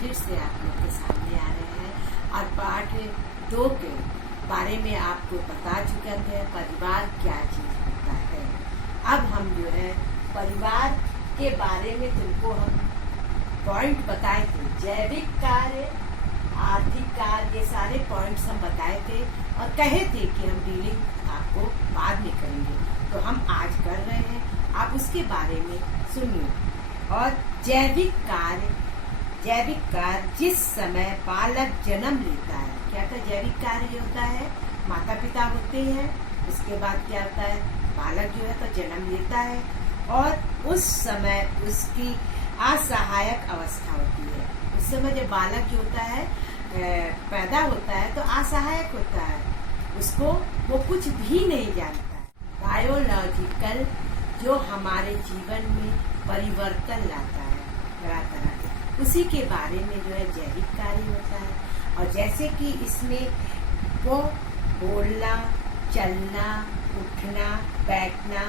फिर से आप लोग के सामने आ रहे हैं और पार्ट 2 के बारे में आपको बता चुके थे परिवार क्या चीज़ होता है। अब हम जो है परिवार के बारे में तुमको हम पॉइंट बताए थे, जैविक कार्य, आर्थिक कार्य, ये सारे पॉइंट्स हम बताए थे और कहे थे कि हम डीलिंग आपको बाद में करेंगे, तो हम आज कर रहे हैं, आप उसके बारे में सुनिए। और जैविक कार्य जिस समय बालक जन्म लेता है, क्या था जैविक कार्य होता है, माता पिता होते हैं, उसके बाद क्या होता है बालक जो है तो जन्म लेता है और उस समय उसकी असहायक अवस्था होती है। उस समय जब बालक जो होता है पैदा होता है तो असहायक होता है, उसको वो कुछ भी नहीं जानता है। बायोलॉजिकल जो हमारे जीवन में परिवर्तन लाता है तरह तरह के, उसी के बारे में जो है जैविक कार्य होता है। और जैसे कि इसमें वो बोलना, चलना, उठना, बैठना,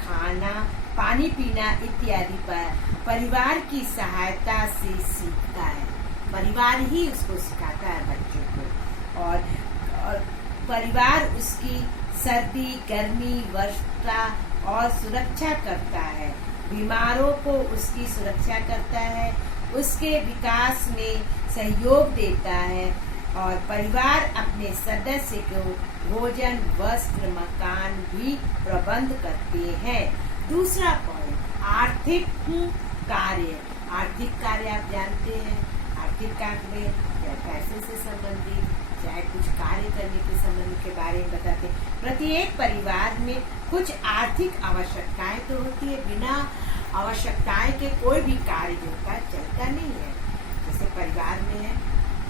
खाना, पानी पीना इत्यादि पर परिवार की सहायता से सीखता है। परिवार ही उसको सिखाता है बच्चों को, और परिवार उसकी सर्दी, गर्मी, वर्षा और सुरक्षा करता है, बीमारों को उसकी सुरक्षा करता है, उसके विकास में सहयोग देता है और परिवार अपने सदस्य को भोजन, वस्त्र, मकान भी प्रबंध करते हैं। दूसरा पॉइंट आर्थिक कार्य। आर्थिक कार्य आप जानते हैं, आर्थिक कार्य में चाहे पैसे से संबंधित चाहे कुछ कार्य करने के संबंध के बारे में बताते हैं। प्रत्येक परिवार में कुछ आर्थिक आवश्यकताएं तो होती है, बिना आवश्यकताएं के कोई भी कार्य जो होता है चलता नहीं है। जैसे परिवार में है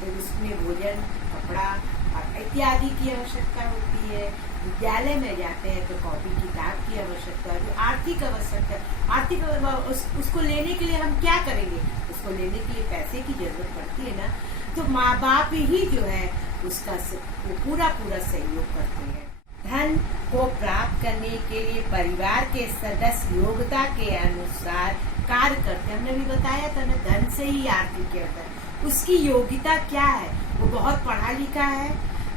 तो उसमें भोजन, कपड़ा और इत्यादि की आवश्यकता होती है। विद्यालय में जाते हैं तो कॉपी किताब की आवश्यकता है। जो आर्थिक आवश्यकता उसको लेने के लिए हम क्या करेंगे, उसको लेने के लिए पैसे की जरूरत पड़ती है ना, तो माँ बाप ही जो है उसका पूरा सहयोग करते हैं। धन को प्राप्त करने के लिए परिवार के सदस्य योग्यता के अनुसार कार्य करते हैं। हमने भी बताया था ना, धन से ही आर्थिक होता है। उसकी योग्यता क्या है, वो बहुत पढ़ा लिखा है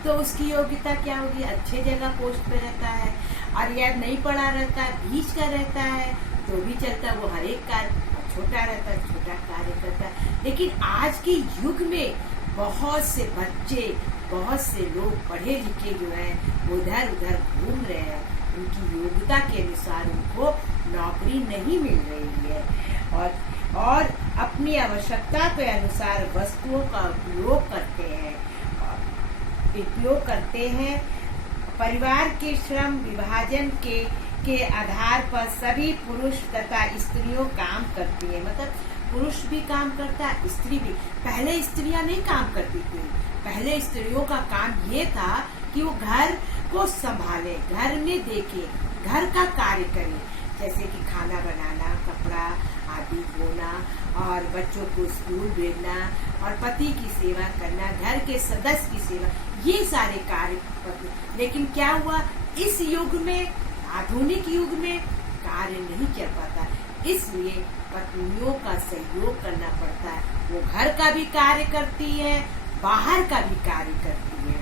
तो उसकी योग्यता क्या होगी, अच्छे जगह पोस्ट पे रहता है, और या नहीं पढ़ा रहता है, बीच का रहता है तो भी चलता है, वो हर एक कार्य, छोटा रहता है छोटा कार्य करता है। लेकिन आज के युग में बहुत से बच्चे, बहुत से लोग पढ़े लिखे जो हैं वो इधर उधर घूम रहे हैं, उनकी योग्यता के अनुसार उनको नौकरी नहीं मिल रही है और अपनी आवश्यकता के अनुसार वस्तुओं का उपयोग करते हैं। परिवार के श्रम विभाजन के आधार पर सभी पुरुष तथा स्त्रियों काम करती है, मतलब पुरुष भी काम करता है, स्त्री भी। पहले स्त्रियां नहीं काम करती थी, पहले स्त्रियों का काम ये था कि वो घर को संभाले, घर में देखे, घर का कार्य करे, जैसे कि खाना बनाना, कपड़ा आदि धोना और बच्चों को स्कूल भेजना और पति की सेवा करना, घर के सदस्य की सेवा, ये सारे कार्य। लेकिन क्या हुआ, इस युग में, आधुनिक युग में कार्य नहीं चल पाता, इसलिए पत्नियों का सहयोग करना पड़ता है। वो घर का भी कार्य करती है, बाहर का भी कार्य करती है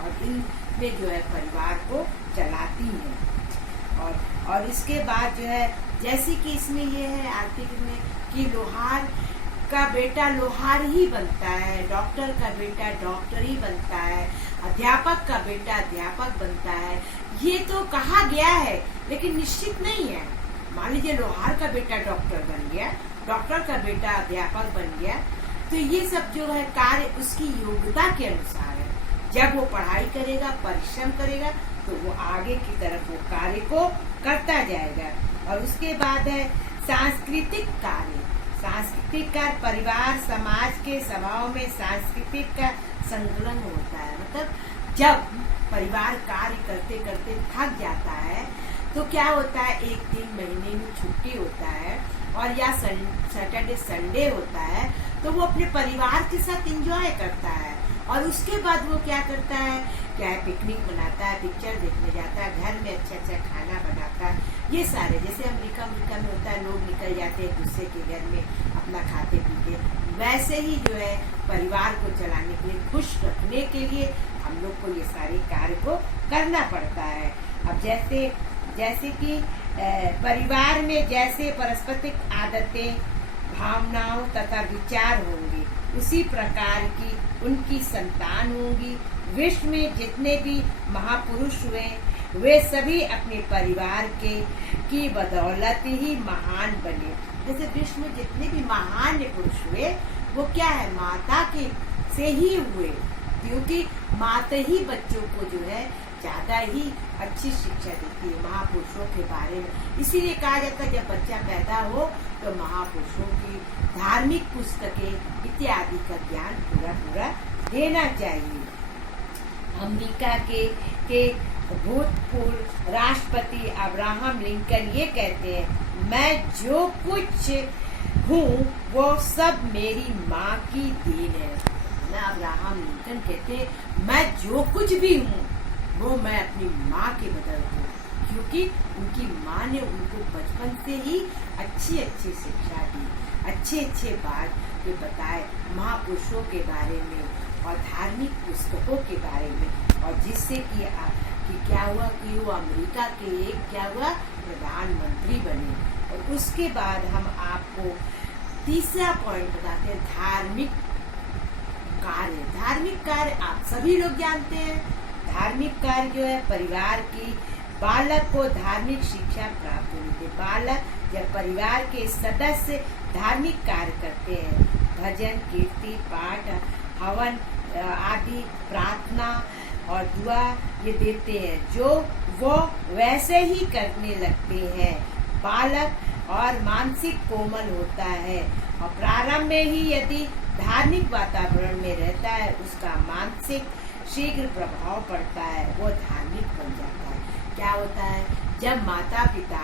और इनमें जो है परिवार को चलाती है। और इसके बाद जो है जैसे कि इसमें ये है आर्थिक में कि लोहार का बेटा लोहार ही बनता है, डॉक्टर का बेटा डॉक्टर ही बनता है, अध्यापक का बेटा अध्यापक बनता है। ये तो कहा गया है लेकिन निश्चित नहीं है। मान लीजिए लोहार का बेटा डॉक्टर बन गया, डॉक्टर का बेटा अध्यापक बन गया, तो ये सब जो है कार्य उसकी योग्यता के अनुसार है। जब वो पढ़ाई करेगा, परिश्रम करेगा तो वो आगे की तरफ वो कार्य को करता जाएगा। और उसके बाद है सांस्कृतिक कार्य। सांस्कृतिक कार्य परिवार समाज के स्वभाव में सांस्कृतिक का संकलन होता है। मतलब जब परिवार कार्य करते करते थक जाता है तो क्या होता है, एक दिन महीने में छुट्टी होता है और या सैटरडे संडे होता है तो वो अपने परिवार के साथ एंजॉय करता है। और उसके बाद वो क्या करता है, क्या है पिकनिक मनाता है, पिक्चर देखने जाता है, घर में अच्छा खाना बनाता है। ये सारे जैसे अमेरिका में होता है, लोग निकल जाते हैं दूसरे के घर में अपना खाते पीते वैसे ही जो है परिवार को चलाने के लिए, खुश रखने के लिए हम लोग को ये सारे कार्य को करना पड़ता है। अब जैसे कि परिवार में जैसे पारस्परिक आदतें, भावनाओं तथा विचार होंगे, उसी प्रकार की उनकी संतान होंगी। विश्व में जितने भी महापुरुष हुए, वे सभी अपने परिवार की बदौलत ही महान बने। जैसे विश्व में जितने भी महान पुरुष हुए, वो क्या है, माता के से ही हुए, क्योंकि माता ही बच्चों को जो है ज्यादा ही अच्छी शिक्षा देती है महापुरुषों के बारे में। इसीलिए कहा जाता है जब बच्चा पैदा हो तो महापुरुषों की धार्मिक पुस्तकें इत्यादि का ज्ञान पूरा देना चाहिए। अमेरिका के भूतपूर्व राष्ट्रपति अब्राहम लिंकन ये कहते हैं, मैं जो कुछ हूँ वो सब मेरी माँ की देन है। ना अब्राहम लिंकन कहते हैं, मैं जो कुछ भी हूँ वो मैं अपनी माँ के बदल हूँ, क्योंकि उनकी माँ ने उनको बचपन से ही अच्छी शिक्षा दी, अच्छे बात ये बताए महापुरुषों के बारे में और धार्मिक पुस्तकों के बारे में, और जिससे कि क्या हुआ कि वो अमेरिका के प्रधानमंत्री बने। और उसके बाद हम आपको तीसरा पॉइंट बताते हैं, धार्मिक कार्य आप सभी लोग जानते हैं। धार्मिक कार्य जो है परिवार की बालक को धार्मिक शिक्षा प्राप्त होती है। बालक जब परिवार के सदस्य धार्मिक कार्य करते हैं, भजन, कीर्ति, पाठ, हवन आदि, प्रार्थना और दुआ ये देते हैं, जो वो वैसे ही करने लगते हैं। बालक और मानसिक कोमल होता है और प्रारंभ में ही यदि धार्मिक वातावरण में रहता है, उसका मानसिक शीघ्र प्रभाव पड़ता है, वो धार्मिक बन जाता है। क्या होता है, जब माता पिता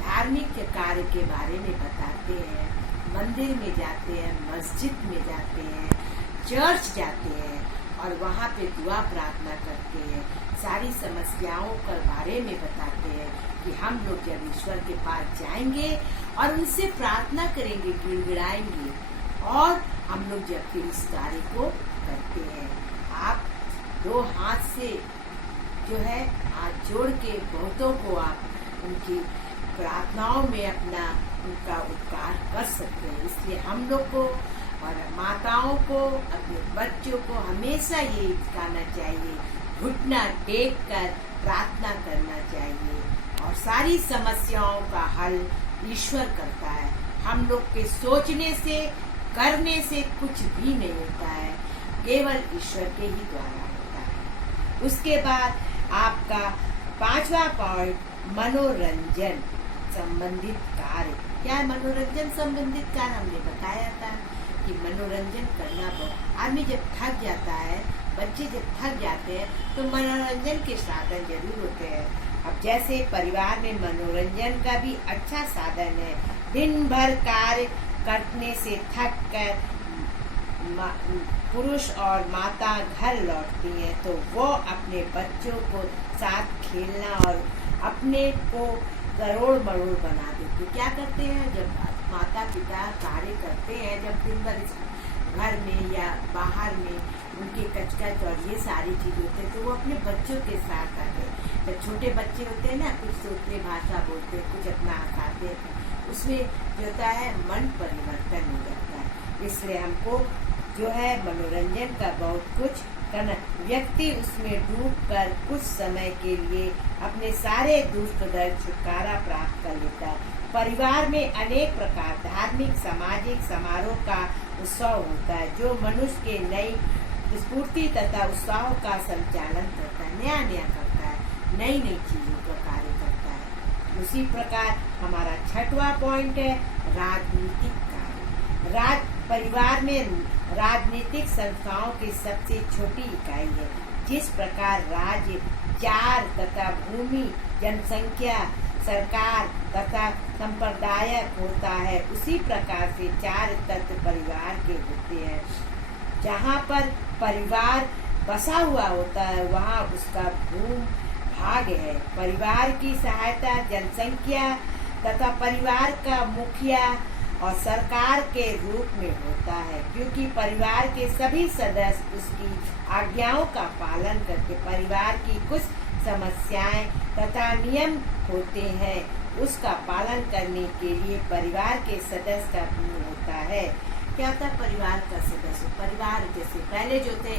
धार्मिक कार्य के बारे में बताते हैं, मंदिर में जाते हैं, मस्जिद में जाते हैं, चर्च जाते हैं और वहाँ पे दुआ प्रार्थना करते हैं, सारी समस्याओं के बारे में बताते हैं कि हम लोग जब ईश्वर के पास जाएंगे और उनसे प्रार्थना करेंगे, गिड़गिड़ाएंगे, और हम लोग जब फिर इस कार्य को करते हैं, आप दो हाथ से जो है हाथ जोड़ के बहुतों को आप उनकी प्रार्थनाओं में उनका उपकार कर सकते हैं। इसलिए हम लोग को और माताओं को, अपने बच्चों को हमेशा ये सिखाना चाहिए, घुटना टेक कर प्रार्थना करना चाहिए, और सारी समस्याओं का हल ईश्वर करता है। हम लोग के सोचने से, करने से कुछ भी नहीं होता है, केवल ईश्वर के ही द्वारा होता है। उसके बाद आपका पांचवा पॉइंट, मनोरंजन संबंधित कार्य। क्या है मनोरंजन संबंधित कार्य? हमने बताया था कि मनोरंजन करना बहुत, आदमी जब थक जाता है, बच्चे जब थक जाते हैं तो मनोरंजन के साधन जरूर होते हैं। अब जैसे परिवार में मनोरंजन का भी अच्छा साधन है। दिन भर कार्य करने से थक कर पुरुष और माता घर लौटती है तो वो अपने बच्चों को साथ खेलना और अपने को करोड़ मरोड़ बना देते। क्या करते हैं, जब माता पिता कार्य करते हैं, जब दिन भर घर में या बाहर में उनके कचकच और ये सारी चीज़ होते हैं, तो वो अपने बच्चों के साथ आते हैं। जब छोटे बच्चे होते हैं ना, कुछ सोचते भाषा बोलते हैं, कुछ अपना हंसाते हैं, उसमें जो होता है मन परिवर्तन हो जाता है। इसलिए हमको जो है मनोरंजन का बहुत कुछ करना। व्यक्ति उसमें डूबकर कुछ समय के लिए अपने सारे दुष्ट दर्द छुटकारा प्राप्त कर लेता है। परिवार में अनेक प्रकार धार्मिक सामाजिक समारोह का उत्सव होता है, जो मनुष्य के नई स्फूर्ति तथा उत्साह का संचालन करता है, नया करता है, नई चीजों का कार्य करता है। उसी प्रकार हमारा छठवां पॉइंट है राजनीतिक कार्य। परिवार में राजनीतिक संस्थाओं की सबसे छोटी इकाई है। जिस प्रकार राज्य, चार तथा भूमि, जनसंख्या, सरकार तथा संप्रदायक होता है, उसी प्रकार से चार तत्व परिवार के होते हैं। जहाँ पर परिवार बसा हुआ होता है वहाँ उसका भूम भाग है। परिवार की सहायता जनसंख्या तथा परिवार का मुखिया और सरकार के रूप में होता है, क्योंकि परिवार के सभी सदस्य उसकी आज्ञाओं का पालन करके परिवार की कुछ समस्याएं तथा नियम होते हैं उसका पालन करने के लिए परिवार के सदस्य का गुण होता है। क्या होता है परिवार का सदस्य? परिवार जैसे पहले जो थे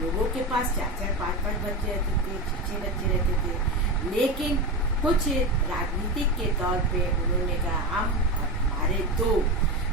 लोगों के पास 4-4, 5-5 बच्चे रहते थे, 6 बच्चे रहते थे, लेकिन कुछ राजनीतिक के तौर पे उन्होंने कहा हम हमारे 2,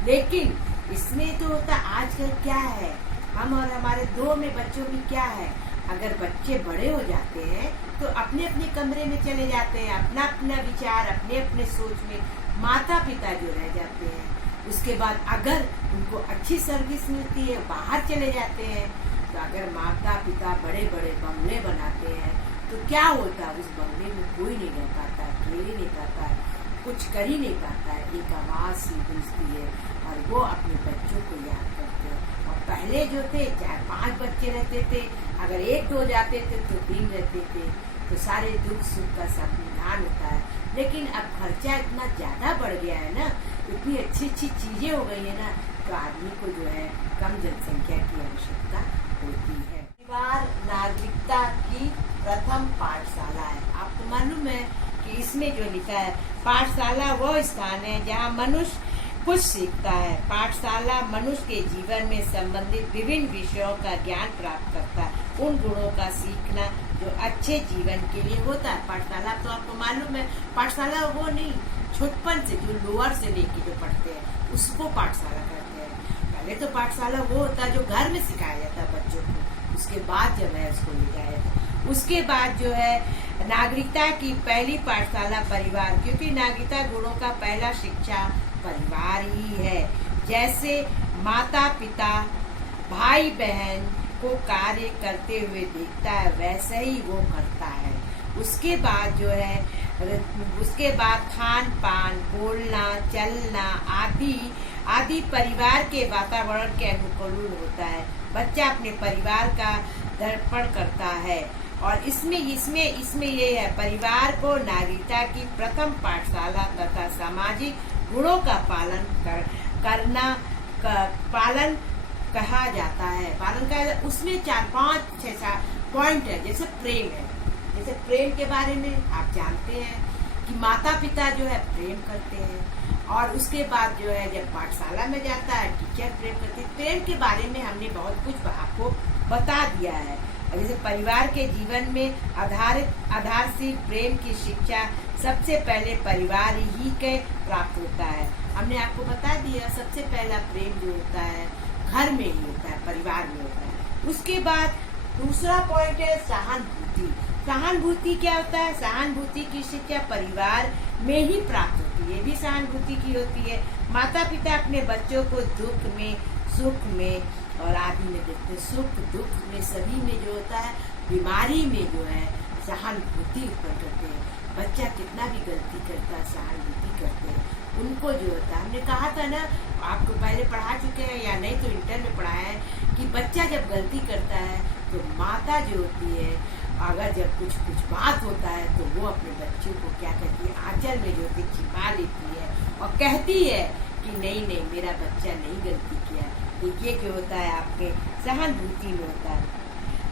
लेकिन इसमें तो होता आजकल क्या है, हम और हमारे 2 में बच्चों की क्या है, अगर बच्चे बड़े हो जाते हैं तो अपने अपने कमरे में चले जाते हैं, अपना अपना विचार अपने अपने सोच में, माता पिता जो रह जाते हैं। उसके बाद अगर उनको अच्छी सर्विस मिलती है बाहर चले जाते हैं, तो अगर माता पिता बड़े बड़े बंगले बनाते हैं तो क्या होता है, उस बंगले में कोई नहीं रह पाता, खेल ही नहीं पाता है, कुछ कर ही नहीं पाता है, एक आवाज सी गूंजती है और वो अपने बच्चों को याद करते हैं। और पहले जो थे 4-5 बच्चे रहते थे, अगर 1-2 जाते थे तो 3 रहते थे, तो सारे दुख सुख का समाधान होता है। लेकिन अब खर्चा इतना ज्यादा बढ़ गया है ना, इतनी अच्छी अच्छी चीजें हो गई है ना, तो आदमी को जो है कम जनसंख्या की आवश्यकता होती है। परिवार नागरिकता की प्रथम पाठशाला है। आपको मालूम है कि इसमें जो लिखा है पाठशाला वो स्थान है जहाँ मनुष्य कुछ सीखता है। पाठशाला मनुष्य के जीवन में संबंधित विभिन्न विषयों का ज्ञान प्राप्त करता है, उन गुणों का सीखना जो अच्छे जीवन के लिए होता है। पाठशाला तो आपको मालूम है, पाठशाला वो नहीं, छोटपन से जो लोअर से लेके जो पढ़ते हैं उसको पाठशाला कहते हैं। पहले तो पाठशाला वो होता है जो घर में सिखाया जाता है बच्चों को, उसके बाद जब है उसको ले जाए। उसके बाद जो है नागरिकता की पहली पाठशाला परिवार, क्योंकि नागरिकता गुणों का पहला शिक्षा परिवार ही है। जैसे माता पिता भाई बहन को कार्य करते हुए देखता है वैसे ही वो करता है। उसके बाद जो है उसके बाद खान पान, बोलना, चलना आदि परिवार के वातावरण के अनुकूल होता है। बच्चा अपने परिवार का दर्पण करता है और इसमें ये है परिवार को नागरिकता की प्रथम पाठशाला तथा सामाजिक गुणों का पालन कहा जाता है। उसमें 4-5-6 पॉइंट है। जैसे प्रेम है, जैसे प्रेम के बारे में आप जानते हैं कि माता पिता जो है प्रेम करते हैं, और उसके बाद जो है जब पाठशाला में जाता है टीचर प्रेम करते हैं। प्रेम के बारे में हमने बहुत कुछ आपको बता दिया है। जैसे परिवार के जीवन में आधारशील प्रेम की शिक्षा सबसे पहले परिवार ही के प्राप्त होता है। हमने आपको बता दिया सबसे पहला प्रेम जो होता है घर में ही होता है, परिवार में होता है। उसके बाद दूसरा पॉइंट है सहानुभूति। सहानुभूति क्या होता है? सहानुभूति की शिक्षा परिवार में ही प्राप्त होती है, ये भी सहानुभूति की होती है। माता पिता अपने बच्चों को दुख में, सुख में और आदि में देखते हैं। सुख दुख में सभी में जो होता है, बीमारी में जो है सहानुभूति उत्पन्न करते हैं। बच्चा कितना भी गलती करता है सहानुभूति करते हैं उनको जो होता है। हमने कहा था ना, आपको पहले पढ़ा चुके हैं या नहीं तो इंटर में पढ़ाया है कि बच्चा जब गलती करता है तो माता जो होती है, अगर जब कुछ बात होता है तो वो अपने बच्चों को क्या कहती है, आंचल में जो होती है छिपा लेती है और कहती है कि नहीं मेरा बच्चा नहीं गलती किया। तो ये जो होता है आपके सहानुभूति में होता है।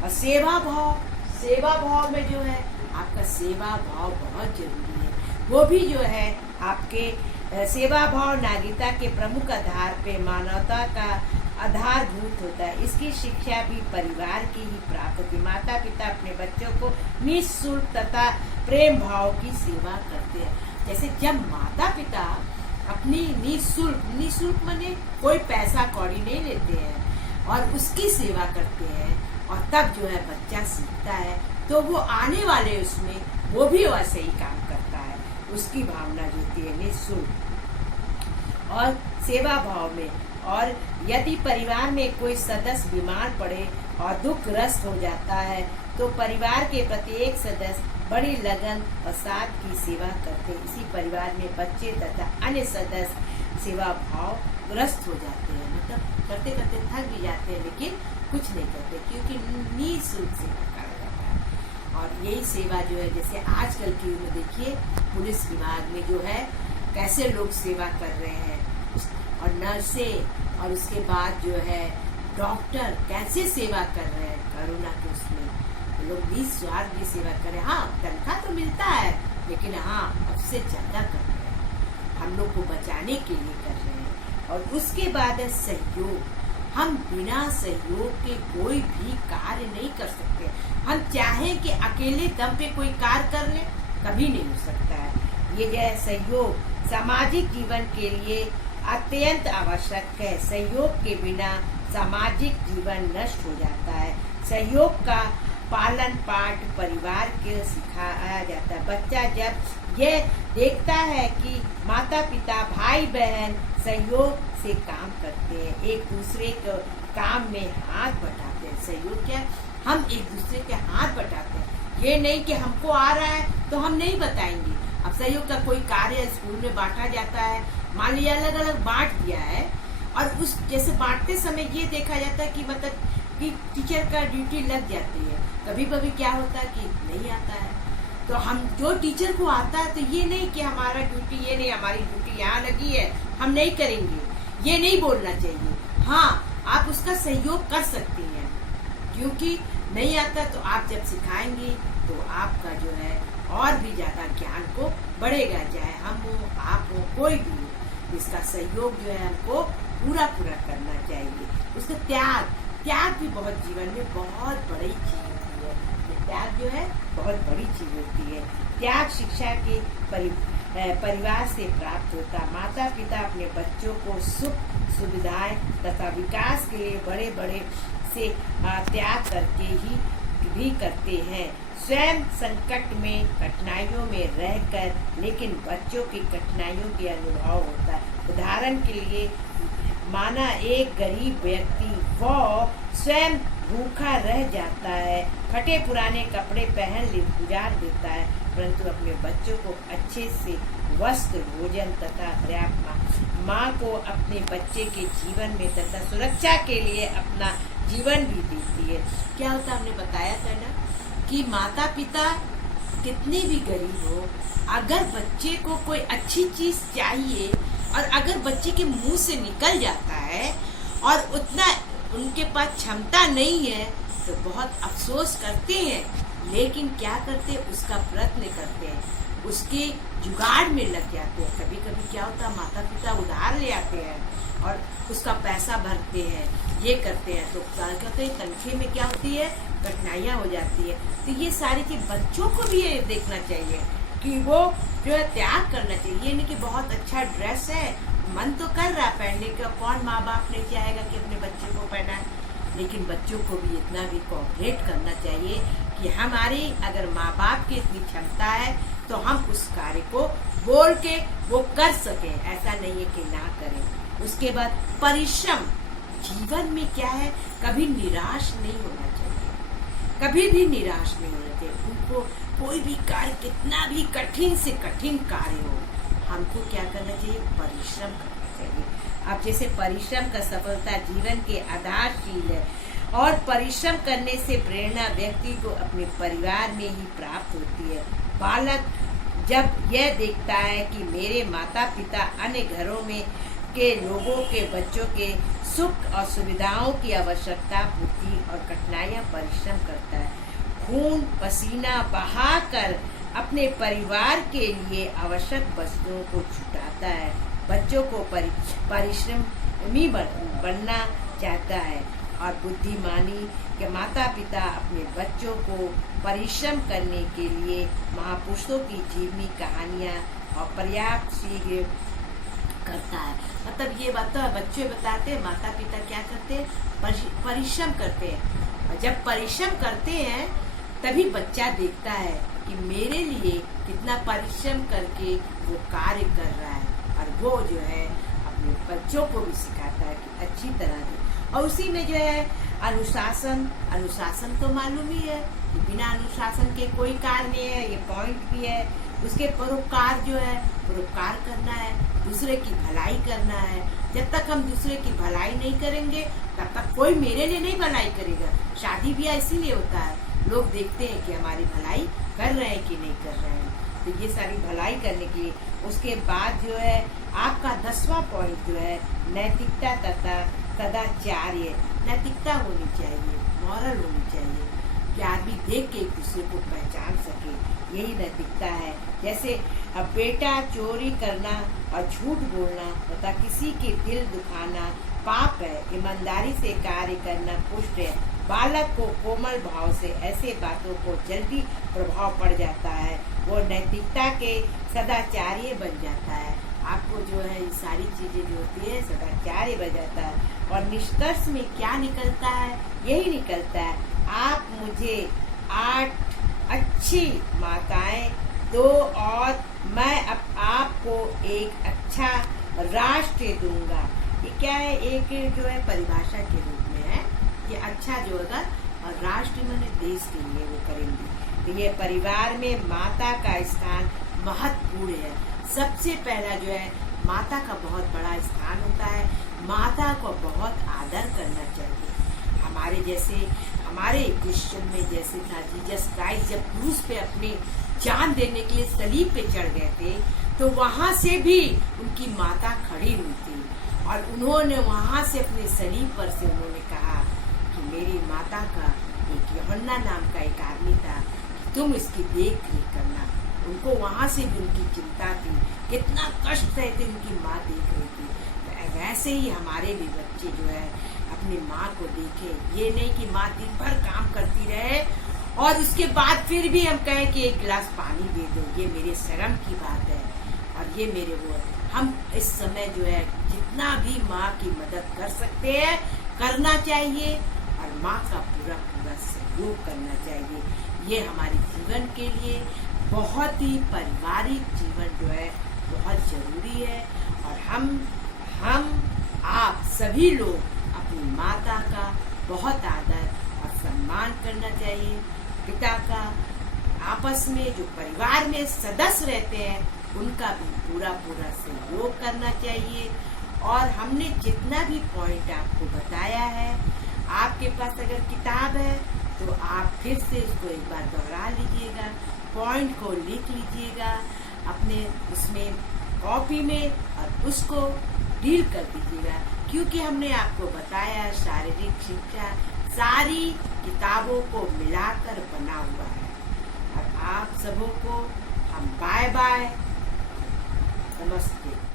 और सेवा भाव में जो है आपका सेवा भाव बहुत जरूरी है। वो भी जो है आपके सेवा भाव नागरिकता के प्रमुख आधार पे मानवता का आधारभूत होता है। इसकी शिक्षा भी परिवार की ही प्राप्त होती है। माता पिता अपने बच्चों को निःशुल्क तथा प्रेम भाव की सेवा करते हैं। जैसे जब माता पिता अपनी निःशुल्क माने कोई पैसा कौड़ी नहीं लेते हैं और उसकी सेवा करते हैं, और तब जो है बच्चा सीखता है तो वो आने वाले उसमें वो भी वैसे ही काम करता है। उसकी भावना जो होती है निःशुल्क और सेवा भाव में। और यदि परिवार में कोई सदस्य बीमार पड़े और दुख ग्रस्त हो जाता है तो परिवार के प्रत्येक सदस्य बड़ी लगन और साथ की सेवा करते हैं। इसी परिवार में बच्चे तथा अन्य सदस्य सेवा भाव ग्रस्त हो जाते हैं, मतलब करते करते थक भी जाते हैं लेकिन कुछ नहीं करते क्योंकि निःशुल्क सेवा करा जाता है। और यही सेवा जो है, जैसे आजकल की देखिए पुलिस विभाग में जो है कैसे लोग सेवा कर रहे हैं, और नर्सें और उसके बाद जो है डॉक्टर कैसे सेवा कर रहे हैं कोरोना के उसमें। लोग निस्वार्थ भी सेवा करें। हाँ, तनख्वाह तो मिलता है, लेकिन हाँ अब से ज्यादा कर रहे हैं, हम लोग को बचाने के लिए कर रहे हैं। और उसके बाद है सहयोग। हम बिना सहयोग के कोई भी कार्य नहीं कर सकते। हम चाहें कि अकेले दम पे कोई कार्य कर ले, कभी नहीं हो सकता है। ये जो है सहयोग सामाजिक जीवन के लिए अत्यंत आवश्यक है। सहयोग के बिना सामाजिक जीवन नष्ट हो जाता है। सहयोग का पालन पाठ परिवार के सिखाया जाता है। बच्चा जब यह देखता है कि माता पिता भाई बहन सहयोग से काम करते हैं, एक दूसरे के काम में हाथ बटाते हैं। सहयोग क्या है? हम एक दूसरे के हाथ बटाते हैं। ये नहीं कि हमको आ रहा है तो हम नहीं बताएंगे। अब सहयोग का कोई कार्य स्कूल में बांटा जाता है, मान लिया अलग अलग बांट दिया है, और उस जैसे बांटते समय ये देखा जाता है कि मतलब कि टीचर का ड्यूटी लग जाती है। कभी कभी क्या होता है कि नहीं आता है, तो हम जो टीचर को आता है तो ये नहीं कि हमारा ड्यूटी, ये नहीं हमारी ड्यूटी यहाँ लगी है हम नहीं करेंगे, ये नहीं बोलना चाहिए। हाँ, आप उसका सहयोग कर सकती हैं, क्योंकि नहीं आता तो आप जब सिखाएंगी तो आपका जो है और भी ज्यादा ज्ञान को बढ़ेगा। चाहे हम हो, आप हो, कोई भी हो, इसका सहयोग जो है हमको पूरा करना चाहिए। उसका त्याग भी बहुत जीवन में बहुत बड़ी चीज होती है। ये त्याग जो है बहुत बड़ी चीज होती है। त्याग शिक्षा के परिवार से प्राप्त होता। माता पिता अपने बच्चों को सुख सुविधाएं तथा विकास के लिए बड़े से त्याग करके ही भी करते हैं। स्वयं संकट में कठिनाइयों में रहकर लेकिन बच्चों की कठिनाइयों के अनुभव होता है। उदाहरण के लिए माना एक गरीब व्यक्ति वो स्वयं भूखा रह जाता है, फटे पुराने कपड़े पहन गुजार देता है, परंतु अपने बच्चों को अच्छे से वस्त्र भोजन तथा पर्याप्त माँ को अपने बच्चे के जीवन में तथा सुरक्षा के लिए अपना जीवन भी देती है। क्या होता हमने बताया था ना कि माता पिता कितने भी गरीब हो, अगर बच्चे को कोई अच्छी चीज चाहिए और अगर बच्चे के मुंह से निकल जाता है और उतना उनके पास क्षमता नहीं है तो बहुत अफसोस करते हैं, लेकिन क्या करते उसका प्रयत्न करते हैं, उसके जुगाड़ में लग जाते हैं। कभी कभी क्या होता है माता पिता उधार ले आते हैं और उसका पैसा भरते हैं, ये करते हैं, तो क्या कहते हैं तनख्वाह में क्या होती है कठिनाइयाँ हो जाती है। तो ये सारी चीज बच्चों को भी ये देखना चाहिए कि वो जो है त्याग करना चाहिए। ये नहीं कि बहुत अच्छा ड्रेस है, मन तो कर रहा पहनने का, कौन माँ बाप नहीं चाहेगा कि अपने बच्चे को पहनाए, लेकिन बच्चों को भी इतना भी कोऑपरेट करना चाहिए कि हमारी अगर माँ बाप की इतनी क्षमता है तो हम उस कार्य को बोल के वो कर सकें, ऐसा नहीं है कि ना करें। उसके बाद परिश्रम, जीवन में क्या है कभी निराश नहीं होना चाहिए, कभी भी निराश नहीं होना चाहिए। उनको कोई भी कार्य कितना भी कठिन से कठिन कार्य हो, हमको क्या करना चाहिए परिश्रम करना चाहिए। अब जैसे परिश्रम का सफलता जीवन के आधारशील है और परिश्रम करने से प्रेरणा व्यक्ति को अपने परिवार में ही प्राप्त होती है। बालक जब यह देखता है कि मेरे माता पिता अन्य घरों में के लोगों के बच्चों के सुख और सुविधाओं की आवश्यकता पूर्ति और कठिनाइयां परिश्रम करता है, खून पसीना बहाकर अपने परिवार के लिए आवश्यक वस्तुओं को जुटाता है, बच्चों को परिश्रमी बनना चाहता है। और बुद्धिमानी के माता पिता अपने बच्चों को परिश्रम करने के लिए महापुरुषों की जीवनी कहानियाँ और पर्याप्त सीख करता है। मतलब ये बात तो बच्चे बताते हैं माता पिता क्या करते हैं परिश्रम करते हैं, और जब परिश्रम करते हैं तभी बच्चा देखता है कि मेरे लिए कितना परिश्रम करके वो कार्य कर रहा है, और वो जो है अपने बच्चों को भी सिखाता है कि अच्छी तरह से। और उसी में जो है अनुशासन तो मालूम ही है कि बिना अनुशासन के कोई कार्य नहीं है, ये पॉइंट भी है। उसके परोपकार जो है परोपकार करना है, दूसरे की भलाई करना है। जब तक हम दूसरे की भलाई नहीं करेंगे तब तक कोई मेरे लिए नहीं भलाई करेगा। शादी ब्याह इसीलिए होता है, लोग देखते हैं कि हमारी भलाई कर रहे हैं कि नहीं कर रहे हैं। तो ये सारी भलाई करने के लिए। उसके बाद जो है आपका 10वां पॉइंट जो है नैतिकता तथा सदाचार्य। नैतिकता होनी चाहिए, मॉरल होनी चाहिए कि आदमी देख के एक दूसरे को पहचान सके, यही नैतिकता है। जैसे अब बेटा, चोरी करना और झूठ बोलना तथा किसी के दिल दुखाना पाप है। ईमानदारी से कार्य करना पुष्ट है। बालक को कोमल भाव से ऐसे बातों को जल्दी प्रभाव पड़ जाता है, वो नैतिकता के सदाचार्य बन जाता है। आपको जो है ये सारी चीजें जो होती है सदाचार्य बन जाता है। और निष्कर्ष में क्या निकलता है? यही निकलता है, आप मुझे 8 अच्छी माताएं दो और मैं आपको एक अच्छा राष्ट्र दूंगा। ये क्या है? एक जो है परिभाषा के रूप में है कि अच्छा जो होगा और राष्ट्र मैंने देश के लिए वो करेंगे। तो ये परिवार में माता का स्थान महत्वपूर्ण है। सबसे पहला जो है माता का बहुत बड़ा स्थान होता है। माता को बहुत आदर करना चाहिए। हमारे क्रिश्चियन में जैसे था जीसस क्राइस्ट जब क्रूस पे अपनी जान देने के लिए सलीब पे चढ़ गए थे, तो वहां से भी उनकी माता खड़ी हुई थी और उन्होंने वहां से अपने सलीब पर से उन्होंने कहा कि मेरी माता का एक यूहन्ना नाम का एक आदमी था, तुम इसकी देख रेख करना। उनको वहां से भी उनकी चिंता थी, कितना कष्ट सहते उनकी माँ देख रही थी। वैसे ही हमारे भी बच्चे जो है अपनी माँ को देखे, ये नहीं कि माँ दिन भर काम करती रहे और उसके बाद फिर भी हम कहें कि एक गिलास पानी दे दो। ये मेरे शर्म की बात है और ये मेरे वो। हम इस समय जो है जितना भी माँ की मदद कर सकते हैं करना चाहिए और माँ का पूरा पूरा सहयोग करना चाहिए। ये हमारे जीवन के लिए बहुत ही पारिवारिक जीवन जो है बहुत जरूरी है। और हम आप सभी लोग अपनी माता का बहुत आदर और सम्मान करना चाहिए। पिता का आपस में जो परिवार में सदस्य रहते हैं उनका भी पूरा पूरा सहयोग करना चाहिए। और हमने जितना भी पॉइंट आपको बताया है, आपके पास अगर किताब है तो आप फिर से उसको एक बार दोहरा लीजिएगा, पॉइंट को लिख लीजिएगा अपने उसमें कॉपी में और उसको डील कर दीजिएगा। क्योंकि हमने आपको बताया शारीरिक शिक्षा सारी किताबों को मिलाकर बना हुआ है। और आप सबों को हम बाय बाय, नमस्ते।